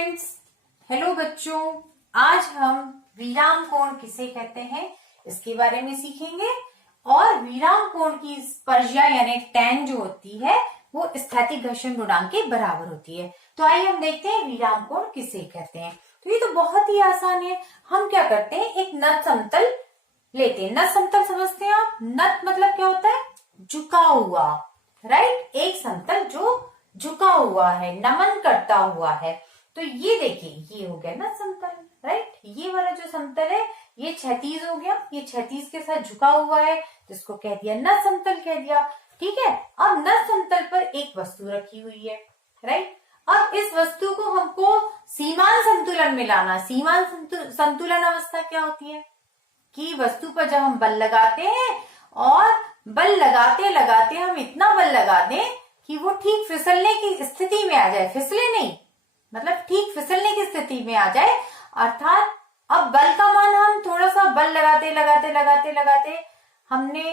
Friends, hello बच्चों। आज हम विराम कोण किसे कहते हैं इसके बारे में सीखेंगे और विराम कोण की स्पर्शा यानी tan जो होती है वो स्थैतिक घर्षण गुणांक के बराबर होती है। तो आइए हम देखते हैं विराम कोण किसे कहते हैं। तो ये तो बहुत ही आसान है। हम क्या करते हैं, एक नत समतल लेते हैं। नत समतल समझते हैं आप? नत मतलब क्या होता है? झुका हुआ, राइट। एक समतल जो झुका हुआ है, नमन करता हुआ है। तो ये देखिए, ये हो गया नत समतल, राइट। ये वाला जो समतल है ये क्षैतिज हो गया, ये क्षैतिज के साथ झुका हुआ है, जिसको कह दिया नत समतल कह दिया। ठीक है। अब नत समतल पर एक वस्तु रखी हुई है, राइट। अब इस वस्तु को हमको सीमांत संतुलन में लाना। सीमांत संतुलन अवस्था क्या होती है कि वस्तु पर जब हम बल लगाते हैं और बल लगाते लगाते हम इतना बल लगा दें कि वो ठीक फिसलने की स्थिति में आ जाए। फिसले नहीं, मतलब ठीक फिसलने की स्थिति में आ जाए। अर्थात अब बल का मान हम थोड़ा सा बल लगाते लगाते लगाते लगाते हमने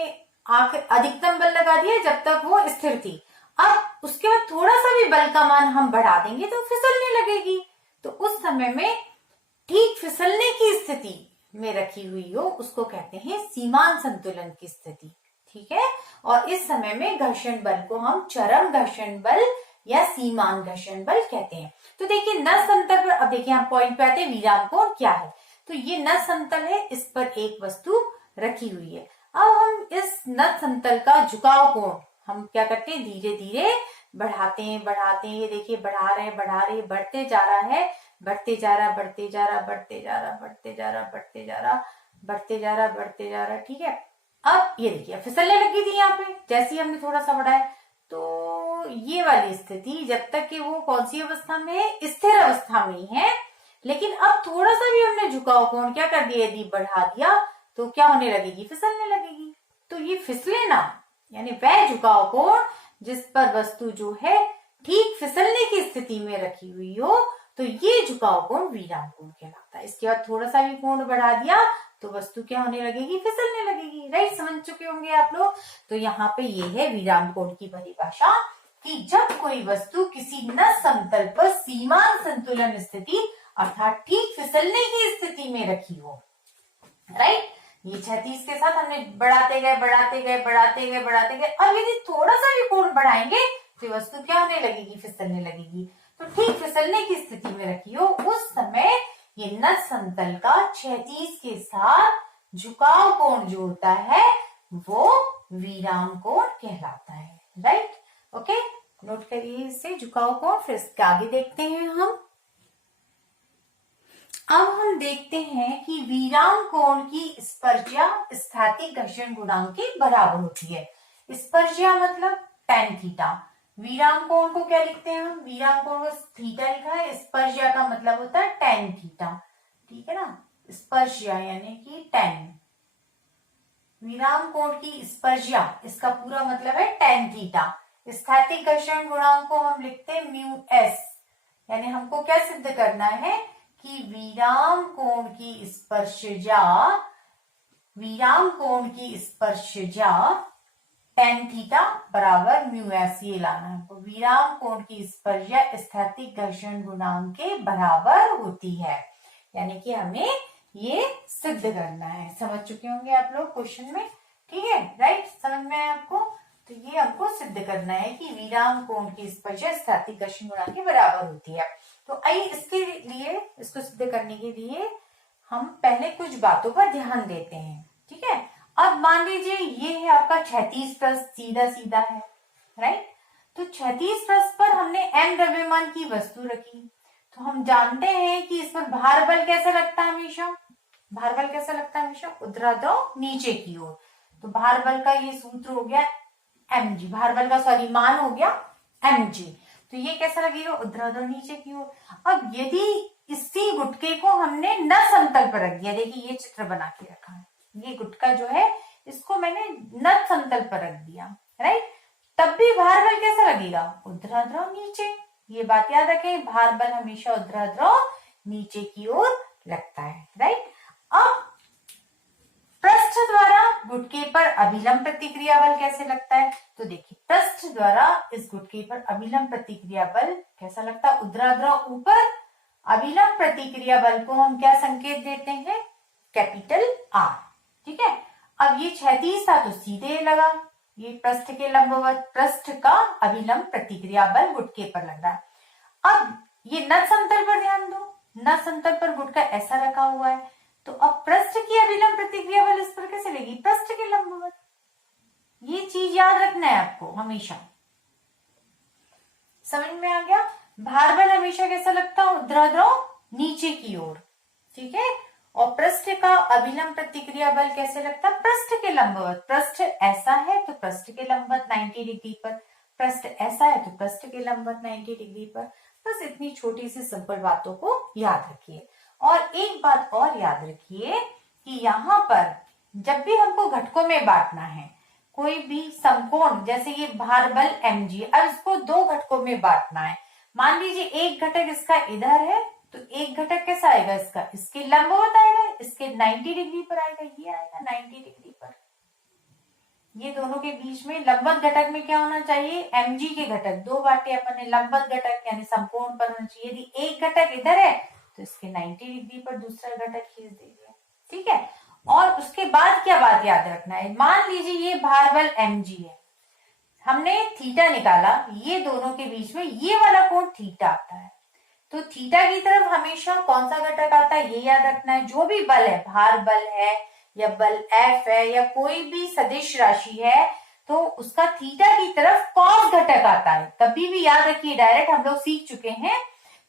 आखिर अधिकतम बल लगा दिया जब तक वो स्थिर थी। अब उसके बाद थोड़ा सा भी बल का मान हम बढ़ा देंगे तो फिसलने लगेगी। तो उस समय में ठीक फिसलने की स्थिति में रखी हुई हो उसको कहते हैं सीमांत संतुलन की स्थिति। ठीक है। और इस समय में घर्षण बल को हम चरम घर्षण बल या सीमांत घर्षण बल कहते हैं। तो देखिए नत समतल पर, अब देखिए हम पॉइंट पे आते हैं विराम कोण क्या है। तो ये नत समतल है, इस पर एक वस्तु रखी हुई है। अब हम इस नत समतल का झुकाव कोण हम क्या करते हैं, धीरे धीरे बढ़ाते हैं बढ़ाते हैं। ये देखिए बढ़ा रहे बढ़ते जा रहा है, बढ़ते जा रहा बढ़ते जा रहा बढ़ते जा रहा बढ़ते जा रहा बढ़ते जा रहा बढ़ते जा रहा बढ़ते जा रहा। ठीक है। अब ये देखिए फिसलने लगी थी यहाँ पे जैसे ही हमने थोड़ा सा बढ़ाया। तो ये वाली स्थिति जब तक कि वो कौन सी अवस्था में है, स्थिर अवस्था में है। लेकिन अब थोड़ा सा भी हमने झुकाव कोण क्या कर दिया, यदि बढ़ा दिया तो क्या होने लगेगी, फिसलने लगेगी। तो ये फिसले ना यानी वह झुकाव कोण जिस पर वस्तु जो है ठीक फिसलने की स्थिति में रखी हुई हो, तो ये झुकाव कोण विराम कोण कहलाता है। इसके बाद थोड़ा सा भी कोण बढ़ा दिया तो वस्तु क्या होने लगेगी, फिसलने लगेगी। राइट, समझ चुके होंगे आप लोग। तो यहाँ पे ये है विराम कोण की परिभाषा कि जब कोई वस्तु किसी नत समतल पर सीमांत संतुलन स्थिति अर्थात ठीक फिसलने की स्थिति में रखी हो। राइट, ये क्षैतिज के साथ हमने बढ़ाते गए बढ़ाते गए बढ़ाते गए बढ़ाते गए। अब यदि थोड़ा सा भी कोण बढ़ाएंगे तो वस्तु क्या होने लगेगी, फिसलने लगेगी। तो ठीक फिसलने की स्थिति में रखी हो उस समय ये नत समतल का क्षैतिज के साथ झुकाव कोण जो होता है वो विराम कोण कहलाता है। राइट, ओके, नोट करिए इसे, झुकाव कोण। फिर इसके आगे देखते हैं हम। अब हम देखते हैं कि विराम कोण की स्पर्शा स्थैतिक घर्षण गुणांक के बराबर होती है। स्पर्शा मतलब tan थीटा। विराम कोण को क्या लिखते हैं हम, विराम कोण को थीटा लिखा है, स्पर्शा का मतलब होता है tan थीटा। ठीक है ना, स्पर्शा यानी कि tan। विराम कोण की स्पर्शा, इसका पूरा मतलब है tan थीटा। स्थैतिक घर्षण गुणांक को हम लिखते हैं म्यू एस। यानी हमको क्या सिद्ध करना है कि विराम कोण की स्पर्शजा, विराम कोण की स्पर्शजा tan थीटा बराबर म्यू एस, ये लाना है। विराम कोण की स्पर्शजा स्थैतिक घर्षण गुणांक के बराबर होती है। यानी कि हमें ये सिद्ध करना है। समझ चुके होंगे आप लोग क्वेश्चन में। ठीक है, राइट, समझ में आया आपको। तो ये हमको सिद्ध करना है कि विराम कोण की स्पर्शजा स्थैतिक घर्षण गुणांक के बराबर होती है। तो आइए इसके लिए, इसको सिद्ध करने के लिए हम पहले कुछ बातों पर ध्यान देते हैं। ठीक है। अब मान लीजिए ये है आपका क्षैतिज पृष्ठ, सीधा सीधा है, राइट। तो क्षैतिज पृष्ठ पर हमने m द्रव्यमान की वस्तु रखी। तो हम जानते हैं कि इस पर भार बल कैसा लगता है हमेशा, भार बल कैसा लगता है हमेशा, ऊर्ध्वाधर नीचे की ओर। तो भार बल का ये सूत्र हो गया mg, भार बल का सॉरी मान हो गया mg। तो ये कैसा लगेगा, ऊर्ध्वाधर नीचे की ओर। अब यदि इसी गुटके को हमने नत समतल पर रख दिया, देखिए ये चित्र बना के रखा है, ये गुटका जो है इसको मैंने नत समतल पर रख दिया, राइट। तब भी भार बल कैसा लगेगा, ऊर्ध्वाधर नीचे। ये बात याद रखें, भार बल हमेशा ऊर्ध्वाधर नीचे की ओर लगता है, राइट। अब पृष्ठ द्वारा गुटके पर अभिलंब प्रतिक्रिया बल कैसे लगता है, तो देखिए पृष्ठ द्वारा इस गुटके पर अभिलंब प्रतिक्रिया बल कैसा लगता है, ऊर्ध्वाधर ऊपर अभिलंब प्रतिक्रिया बल को हम क्या संकेत देते हैं? Capital R. ठीक है, अब ये क्षैतिज था तो सीधे लगा, ये पृष्ठ के लंबवत, पृष्ठ का अभिलंब प्रतिक्रिया बल गुटके पर लग रहा है। अब ये नस समतल पर ध्यान दो, नस समतल पर गुटका ऐसा रखा हुआ है, तो अब पृष्ठ की अभिलंब प्रतिक्रिया बल इस पर कैसे लगेगी? पृष्ठ के लंबवत। ये चीज याद रखना है आपको हमेशा। समझ में आ गया? भार बल हमेशा कैसा लगता है? ऊर्ध्वाधर नीचे की ओर। ठीक है, और पृष्ठ का अभिलंब प्रतिक्रिया बल कैसे लगता है? पृष्ठ के लंबवत। पृष्ठ ऐसा है तो पृष्ठ के लंबवत 90 डिग्री पर, पृष्ठ ऐसा है तो पृष्ठ के लंबवत 90 डिग्री पर। बस इतनी छोटी सी सिंपल बातों को याद रखिए। और एक बात और याद रखिए कि यहाँ पर जब भी हमको घटकों में बांटना है, कोई भी समकोण, जैसे ये भार बल mg, अब इसको दो घटकों में बांटना है। मान लीजिए एक घटक इसका इधर है, तो एक घटक कैसा आएगा इसका? इसके लंबवत आएगा, इसके 90 डिग्री पर आएगा, ये आएगा 90 डिग्री पर। ये दोनों के बीच में लंबवत घटक में क्या होना चाहिए? mg के घटक, दो बांटे अपन ने, लंबवत घटक यानी समकोण पर होना चाहिए। यदि एक घटक इधर है तो इसके 90 डिग्री पर दूसरा घटक खींच दीजिए। ठीक है, और उसके बाद क्या बात याद रखना है? मान लीजिए ये भार बल mg है, हमने थीटा निकाला, ये दोनों के बीच में ये वाला कोण थीटा आता है, तो थीटा की तरफ हमेशा कौन सा घटक आता है ये याद रखना है। जो भी बल है, भार बल है या बल F है या कोई भी सदिश राशि है, तो उसका थीटा की तरफ कॉस घटक आता है। कभी भी याद रखिए, डायरेक्ट हम लोग सीख चुके हैं,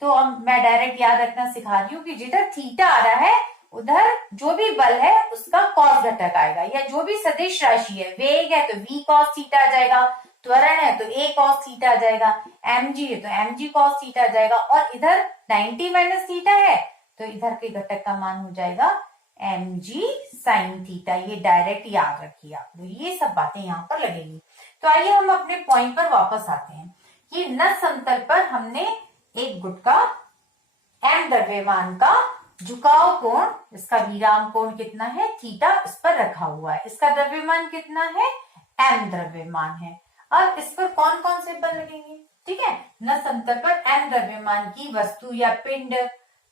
तो मैं डायरेक्ट याद रखना सिखा रही हूँ कि जिधर थीटा आ रहा है उधर जो भी बल है उसका कॉस घटक आएगा, या जो भी सदिश राशि है, वेग है तो v cos थीटा आ जाएगा, त्वरण है तो a cos थीटा आ जाएगा, mg है तो mg cos थीटा आ जाएगा, और इधर 90 माइनस थीटा है तो इधर के घटक का मान हो जाएगा mg sin थीटा। ये डायरेक्ट याद रखिए आप लोग, ये सब बातें यहाँ पर लगेंगी। तो आइए हम अपने पॉइंट पर वापस आते हैं कि नस समतल पर हमने एक गुटका m द्रव्यमान का झुकाव कोण, इसका विराम कोण कितना है? थीटा, इस पर रखा हुआ है। इसका द्रव्यमान कितना है? m द्रव्यमान है। अब इस पर कौन कौन से बल लगेंगे? ठीक है, नस समतल पर m द्रव्यमान की वस्तु या पिंड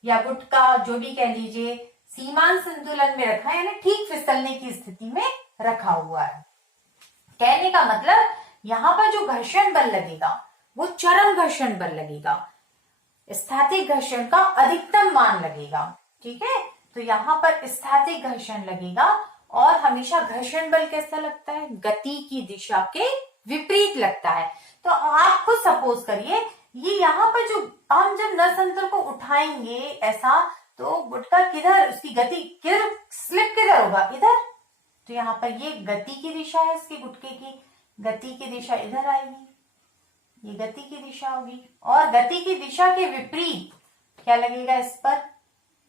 या गुटका, जो भी कह लीजिए, सीमांत संतुलन में रखा है, यानी ठीक फिसलने की स्थिति में रखा हुआ है। कहने का मतलब यहाँ पर जो घर्षण बल लगेगा वो चरम घर्षण बल लगेगा, स्थैतिक घर्षण का अधिकतम मान लगेगा। ठीक है, तो यहाँ पर स्थैतिक घर्षण लगेगा, और हमेशा घर्षण बल कैसा लगता है? गति की दिशा के विपरीत लगता है। तो आप खुद सपोज करिए, ये यहाँ पर जो हम जब नस समतल को उठाएंगे ऐसा, तो गुटका किधर, उसकी गति किधर, स्लिप किधर होगा? इधर। तो यहाँ पर ये गति की दिशा है, इसके गुटके की गति की दिशा इधर आएगी, ये गति की दिशा होगी, और गति की दिशा के विपरीत क्या लगेगा? इस पर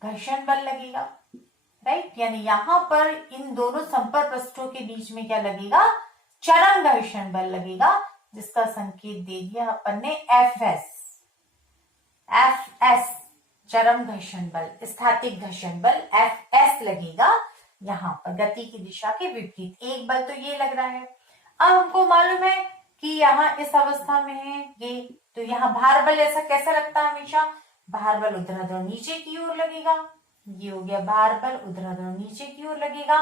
घर्षण बल लगेगा। राइट, यानी यहाँ पर इन दोनों संपर्क पृष्ठों के बीच में क्या लगेगा? चरम घर्षण बल लगेगा, जिसका संकेत दे दिया अपन ने Fs। Fs चरम घर्षण बल, स्थैतिक घर्षण बल Fs लगेगा यहाँ पर गति की दिशा के विपरीत। एक बल तो ये लग रहा है। अब हमको मालूम है कि यहाँ इस अवस्था में है ये, तो यहाँ भार बल ऐसा कैसा लगता है? हमेशा भार बल ऊर्ध्वाधर नीचे की ओर लगेगा। ये हो गया भार बल ऊर्ध्वाधर नीचे की ओर लगेगा।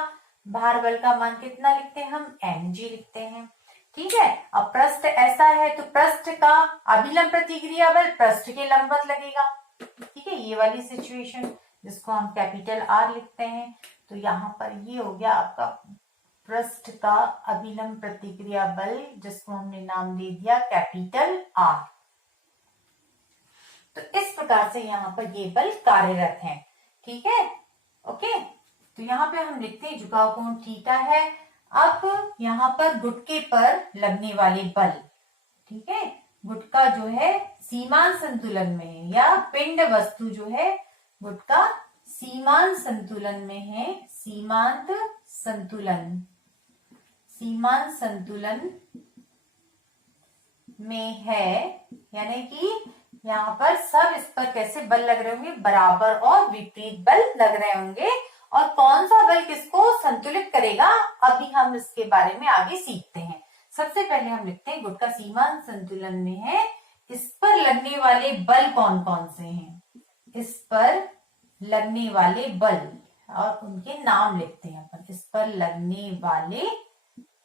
भार बल का मान कितना लिखते हैं हम? mg लिखते हैं। ठीक है, अब पृष्ठ ऐसा है तो पृष्ठ का अभिलंब प्रतिक्रिया बल पृष्ठ के लंबवत लगेगा। ठीक है, ये वाली सिचुएशन जिसको हम कैपिटल R लिखते हैं। तो यहाँ पर ये हो गया आपका पृष्ठ का अभिलंब प्रतिक्रिया बल, जिसको हमने नाम दे दिया कैपिटल R। तो इस प्रकार से यहाँ पर ये बल कार्यरत हैं। ठीक है, ओके। तो यहाँ पे हम लिखते हैं झुकाव कोण थीटा है। अब यहाँ पर गुटके पर लगने वाले बल, ठीक है, गुटका जो है सीमांत संतुलन में है, या पिंड वस्तु जो है गुटका सीमांत संतुलन में है। सीमांत संतुलन, सीमांत संतुलन में है, यानी कि यहाँ पर सब इस पर कैसे बल लग रहे होंगे? बराबर और विपरीत बल लग रहे होंगे। और कौन सा बल किसको संतुलित करेगा, अभी हम इसके बारे में आगे सीखते हैं। सबसे पहले हम लिखते हैं गुटका सीमांत संतुलन में है, इस पर लगने वाले बल कौन कौन से हैं? इस पर लगने वाले बल, और उनके नाम लिखते हैं अपन। इस पर लगने वाले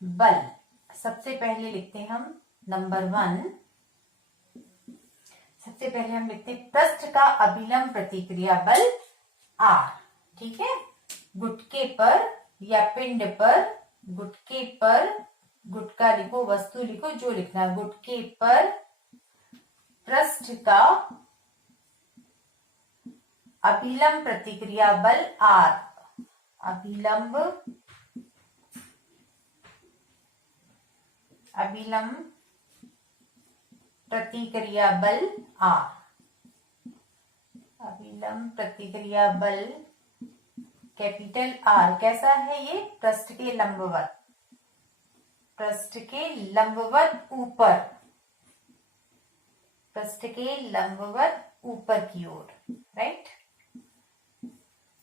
बल, सबसे पहले लिखते हैं हम नंबर 1। सबसे पहले हम लिखते हैं पृष्ठ का अभिलंब प्रतिक्रिया बल R। ठीक है, गुटके पर या पिंड पर, गुटके पर, गुटका लिखो, वस्तु लिखो, जो लिखना है, गुटके पर पृष्ठ का अभिलंब प्रतिक्रिया बल R, अभिलंब प्रतिक्रिया बल R, अभिलंब प्रतिक्रिया बल कैपिटल R कैसा है? ये पृष्ठ के लंबवत, पृष्ठ के लंबवत ऊपर, पृष्ठ के लंबवत ऊपर की ओर, राइट।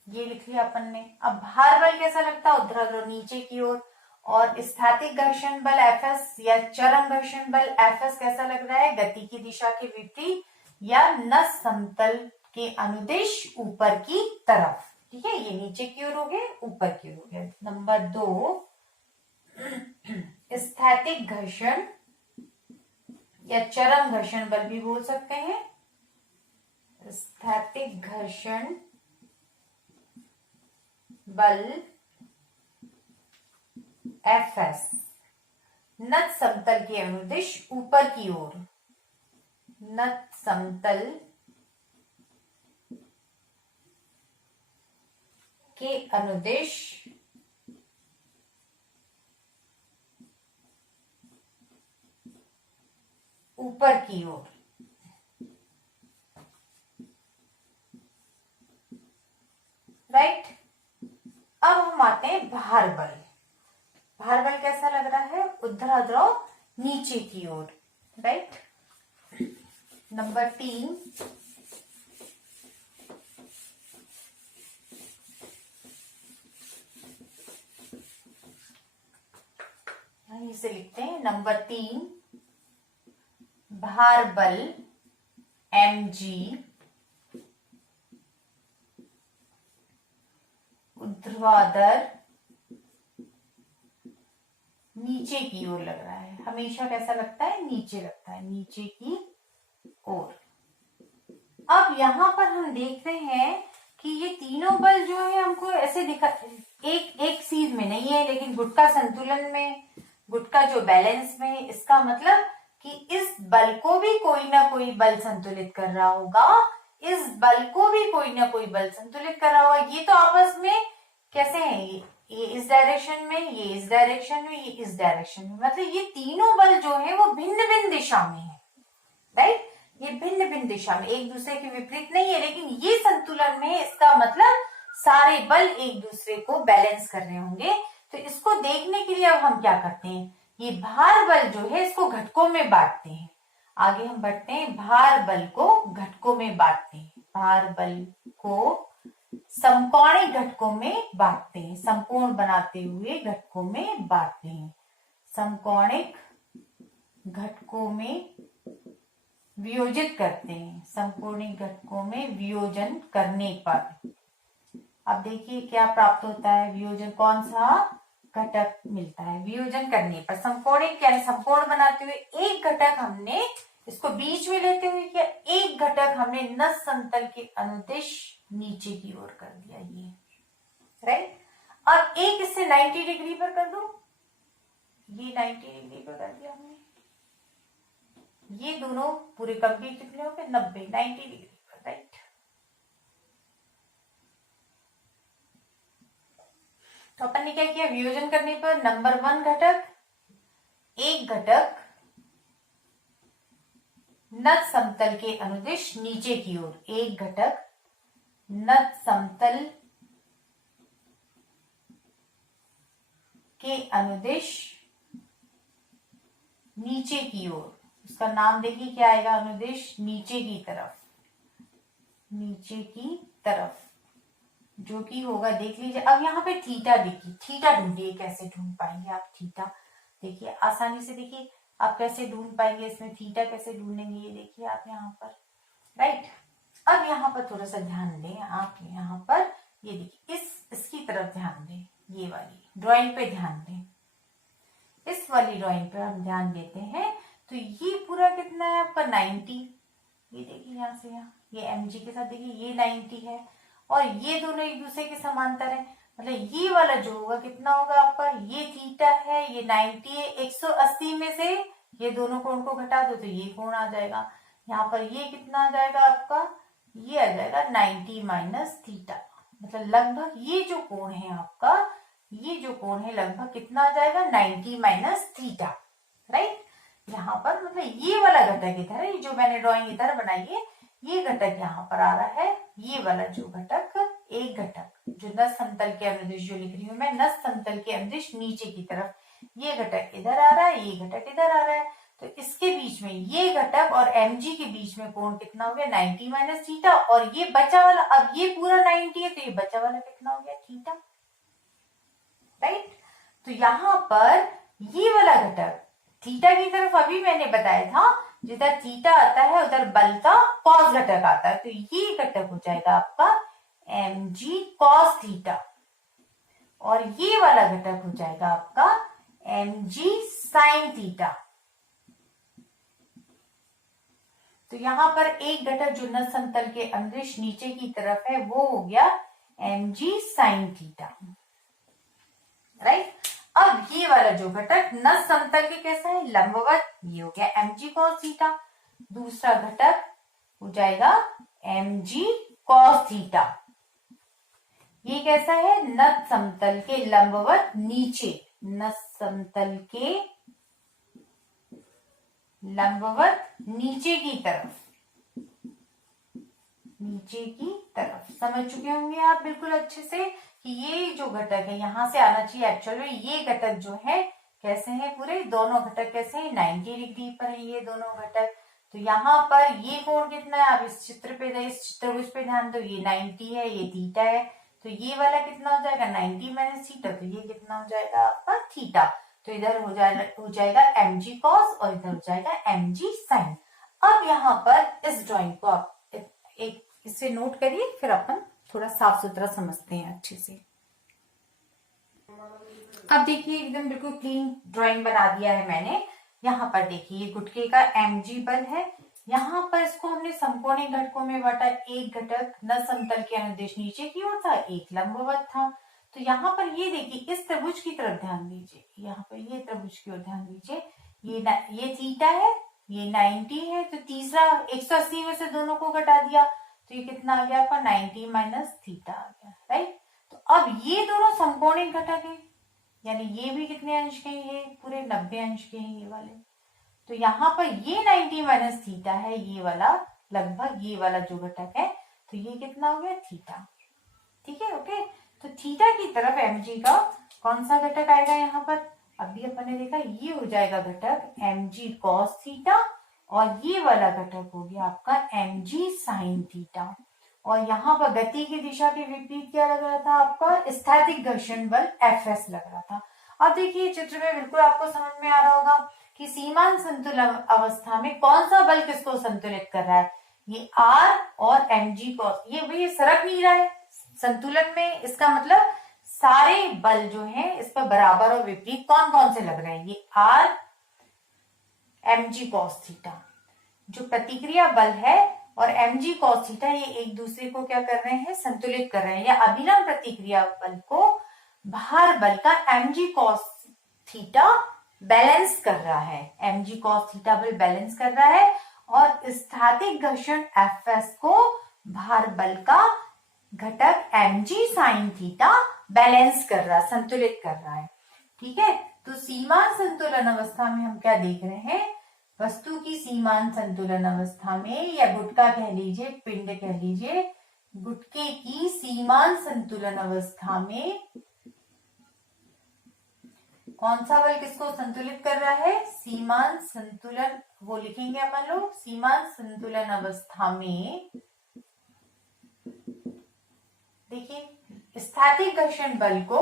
ये लिख लिया अपन ने। अब भार बल कैसा लगता है? ऊर्ध्वाधर नीचे की ओर। और स्थैतिक घर्षण बल Fs या चरम घर्षण बल Fs कैसा लग रहा है? गति की दिशा के विपरीत या नस समतल के अनुदिश ऊपर की तरफ। ठीक है, ये नीचे की ओर हो गए, ऊपर की ओर हो गया। नंबर 2, स्थैतिक घर्षण या चरम घर्षण बल भी बोल सकते हैं। स्थैतिक घर्षण बल Fs नत समतल के अनुदिश ऊपर की ओर, नत समतल के अनुदिश ऊपर की ओर। राइट। अब हम आते हैं भार बल। भार बल कैसा लग रहा है? ऊर्ध्वाधर नीचे की ओर, राइट। नंबर 3, इसे लिखते हैं नंबर 3, भार बल mg ऊर्ध्वाधर नीचे की ओर लग रहा है। हमेशा कैसा लगता है? नीचे लगता है, नीचे की ओर। अब यहाँ पर हम देख रहे हैं कि ये तीनों बल जो है हमको ऐसे दिखा, एक चीज में नहीं है, लेकिन गुटका संतुलन में, गुटका जो बैलेंस में, इसका मतलब कि इस बल को भी कोई ना कोई बल संतुलित कर रहा होगा, इस बल को भी कोई ना कोई बल संतुलित कर रहा होगा। ये तो आपस में कैसे हैं? ये इस डायरेक्शन में, ये इस डायरेक्शन में, ये इस डायरेक्शन में, मतलब ये तीनों बल जो है वो भिन्न भिन्न दिशा में है, राइट। ये भिन्न भिन्न दिशा में, एक दूसरे के विपरीत नहीं है, लेकिन ये संतुलन में है। इसका मतलब सारे बल एक दूसरे को बैलेंस कर रहे होंगे। तो इसको देखने के लिए अब हम क्या करते हैं? ये भार बल जो है इसको घटकों में बांटते हैं। आगे हम बढ़ते हैं, भार बल को घटकों में बांटते हैं। भार बल को समकोणिक घटकों में बांटते हैं, समकोण बनाते हुए घटकों में बांटते हैं। समकोणिक घटकों में वियोजित करते हैं, समकोणिक घटकों में वियोजन करने पर अब देखिए क्या प्राप्त होता है? वियोजन, कौन सा घटक मिलता है? वियोजन करने पर समकोणिक यानी समकोण बनाते हुए एक घटक हमने इसको बीच में लेते हुए किया, एक घटक हमने नस समतल के अनुदिश नीचे की ओर कर दिया, ये, राइट। अब एक इससे 90 डिग्री पर कर दो, ये 90 डिग्री पर कर दिया हमने, ये दोनों पूरे कंप्लीट कितने हो गए? 90 डिग्री पर, राइट। तो अपन ने क्या किया? वियोजन करने पर नंबर 1 घटक, एक घटक नत समतल के अनुदिश नीचे की ओर, एक घटक नत समतल के अनुदिश नीचे की ओर, उसका नाम देखिए क्या आएगा? अनुदिश नीचे की तरफ, नीचे की तरफ जो कि होगा, देख लीजिए। अब यहाँ पे थीटा देखिए, थीटा ढूंढिए, कैसे ढूंढ पाएंगे आप थीटा? देखिए आसानी से, देखिए आप कैसे ढूंढ पाएंगे इसमें थीटा, कैसे ढूंढेंगे? ये देखिए आप यहाँ पर, राइट। अब यहाँ पर थोड़ा सा ध्यान दें आप, यहाँ पर ये देखिए इसकी तरफ ध्यान दें, ये वाली ड्राइंग पे ध्यान दें, इस वाली ड्राइंग पे हम ध्यान देते हैं तो ये पूरा कितना है आपका 90। ये देखिए यहाँ से यहाँ ये mg के साथ देखिए ये 90 है और ये दोनों एक दूसरे के समांतर है, मतलब ये वाला जो होगा कितना होगा आपका, ये थीटा है, ये 90 है, 180 में से ये दोनों कोण को घटा दो तो ये कोण आ जाएगा। यहाँ पर ये कितना आ जाएगा आपका, ये आ जाएगा 90 माइनस थीटा, मतलब लगभग ये जो कोण है आपका, ये जो कोण है लगभग कितना आ जाएगा 90 माइनस थीटा, राइट। यहाँ पर मतलब ये वाला घटक इधर है, ये जो मैंने ड्राइंग इधर बनाई है, ये घटक यहाँ पर आ रहा है, ये वाला जो घटक, एक घटक जो नस समतल के अनुदिश जो लिख रही हूँ मैं, नस समतल के अनुदिश नीचे की तरफ, ये घटक इधर आ रहा है, ये घटक इधर आ रहा है, तो इसके बीच में ये घटक और mg के बीच में कोण कितना हो गया 90 माइनस थीटा, और ये बचा वाला, अब ये पूरा 90 है तो ये बचा वाला कितना हो गया थीटा, राइट। तो यहाँ पर ये वाला घटक थीटा की तरफ अभी मैंने बताया था, जिधर थीटा आता है उधर बल का कॉस घटक आता है, तो ये घटक हो जाएगा आपका mg cos थीटा, और ये वाला घटक हो जाएगा आपका mg sin थीटा। तो यहाँ पर एक घटक जो नस समतल के अनुदिश नीचे की तरफ है वो हो गया mg sin थीटा, राइट। अब ये वाला जो घटक नस समतल के कैसा है, लंबवत, ये हो गया mg cos थीटा। दूसरा घटक हो जाएगा mg cos थीटा, ये कैसा है, नस समतल के लंबवत नीचे, नस समतल के लंबवत नीचे की तरफ, नीचे की तरफ। समझ चुके होंगे आप बिल्कुल अच्छे से कि ये जो घटक है यहां से आना चाहिए, एक्चुअल में ये घटक जो है कैसे हैं, पूरे दोनों घटक कैसे हैं 90 डिग्री पर है ये दोनों घटक। तो यहाँ पर ये कोण कितना है, आप इस चित्र पे, इस चतुर्भुज पे ध्यान दो, ये 90 है, ये थीटा है, तो ये वाला कितना हो जाएगा 90 माइनस थीटा, तो ये कितना हो जाएगा आपका थीटा। तो इधर हो जाएगा mg cos और इधर हो जाएगा mg sin। अब यहाँ पर इस ड्राइंग को आप एक इसे नोट करिए, फिर अपन थोड़ा साफ सुथरा समझते हैं अच्छे से। अब देखिए एकदम बिल्कुल क्लीन ड्राइंग बना दिया है मैंने। यहाँ पर देखिए गुटके का mg बल है, यहाँ पर इसको हमने समकोणीय घटकों में बांटा, एक घटक न समतल के अनुदिश नीचे की ओर था, एक लंबवत था। तो यहाँ पर ये देखिए इस त्रिभुज की तरफ ध्यान दीजिए, यहाँ पर ये त्रिभुज की ओर ध्यान दीजिए, ये थीटा है, ये 90 है, तो तीसरा 180 में से दोनों को घटा दिया तो ये कितना आ गया आपका 90 माइनस थीटा आ गया, राइट। तो अब ये दोनों समकोणिक घटक है, यानी ये भी कितने अंश के हैं, पूरे 90 अंश के हैं ये वाले। तो यहाँ पर ये 90 माइनस थीटा है, ये वाला लगभग ये वाला जो घटक है, तो ये कितना हो गया थीटा, ठीक है, ओके। तो थीटा की तरफ mg का कौन सा घटक आएगा यहाँ पर, अभी अपन ने देखा ये हो जाएगा घटक mg cos थीटा, और ये वाला घटक हो गया आपका mg sin थीटा। और यहाँ पर गति की दिशा के विपरीत क्या लग रहा था आपका, स्थैतिक घर्षण बल Fs लग रहा था। अब देखिए चित्र में बिल्कुल आपको समझ में आ रहा होगा कि सीमांत संतुलन अवस्था में कौन सा बल किसको संतुलित कर रहा है, ये R और mg cos, ये भाई सरक नहीं रहा है संतुलन में, इसका मतलब सारे बल जो हैं इस पर बराबर और विपरीत कौन कौन से लग रहे हैं, ये R mg cos थीटा जो प्रतिक्रिया बल है और mg cos थीटा ये एक दूसरे को क्या कर रहे हैं, संतुलित कर रहे हैं, या अभिलंब प्रतिक्रिया बल को भार बल का mg cos थीटा बैलेंस कर रहा है, mg cos थीटा बल बैलेंस कर रहा है, और स्थैतिक घर्षण Fs को भार बल का घटक mg sin थीटा बैलेंस कर रहा है, संतुलित कर रहा है, ठीक है। तो सीमांत संतुलन अवस्था में हम क्या देख रहे हैं, वस्तु की सीमांत संतुलन अवस्था में, या गुटका कह लीजिए, पिंड कह लीजिए, गुटके की सीमांत संतुलन अवस्था में कौन सा बल किसको संतुलित कर रहा है, सीमांत संतुलन, वो लिखेंगे अपन लोग, सीमांत संतुलन अवस्था में देखिए स्थैतिक घर्षण बल को,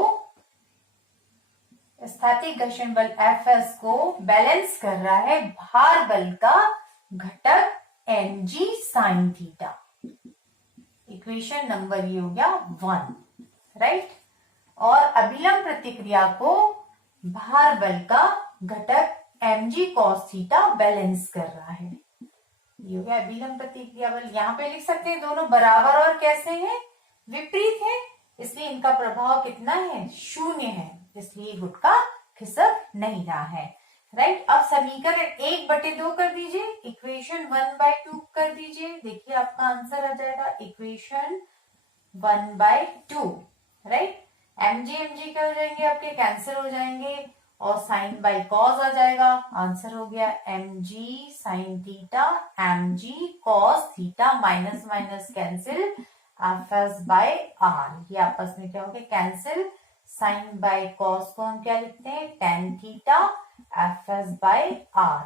स्थैतिक घर्षण बल Fs को बैलेंस कर रहा है भार बल का घटक mg sin theta, equation number ये हो गया 1, राइट। और अभिलंब प्रतिक्रिया को भार बल का घटक mg cos थीटा बैलेंस कर रहा है। ये हो गया अभिलंब प्रतिक्रिया बल। यहाँ पे लिख सकते हैं दोनों बराबर और कैसे हैं, विपरीत है, इसलिए इनका प्रभाव कितना है, 0 है, इसलिए गुटका खिसक नहीं रहा है, राइट। अब समीकरण 1/2 कर दीजिए, इक्वेशन 1/2 कर दीजिए, देखिए आपका आंसर आ जाएगा इक्वेशन 1/2, राइट। mg क्या हो जाएंगे आपके, कैंसिल हो जाएंगे और साइन बाई कॉस आ जाएगा, आंसर हो गया mg sine theta mg cos theta, minus minus cancel, fs by r, ये आपस में क्या हो गया कैंसिल, साइन बाय कॉस को हम क्या लिखते हैं tan theta, fs by r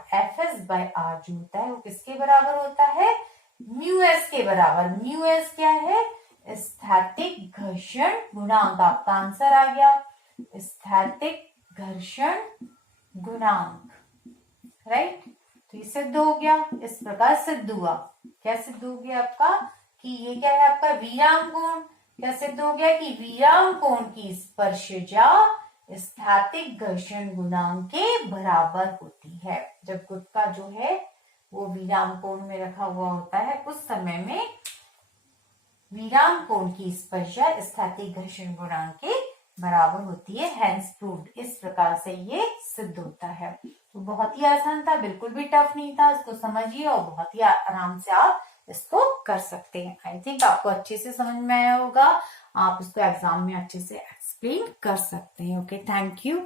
जो होता है वो किसके बराबर होता है, म्यू एस के बराबर। म्यू एस क्या है, स्थैतिक घर्षण गुणांक, आपका आंसर आ गया स्थैतिक घर्षण गुणांक, राइट। तो ये सिद्ध हो गया, इस प्रकार सिद्ध हुआ, क्या सिद्ध हो गया आपका कि ये क्या है आपका विराम कोण, क्या सिद्ध हो गया कि विराम कोण की स्पर्शजा स्थैतिक घर्षण गुणांक के बराबर होती है। जब गुटका जो है वो विराम कोण में रखा हुआ होता है उस समय में विराम कोण की स्पर्शा स्थैतिक घर्षण गुणांक के बराबर होती है, हेंस प्रूव्ड। इस प्रकार से ये सिद्ध होता है। तो बहुत ही आसान था, बिल्कुल भी टफ नहीं था, इसको समझिए और बहुत ही आराम से आप इसको कर सकते हैं। आई थिंक आपको अच्छे से समझ में आया होगा, आप इसको एग्जाम में अच्छे से एक्सप्लेन कर सकते हैं। Okay, thank you.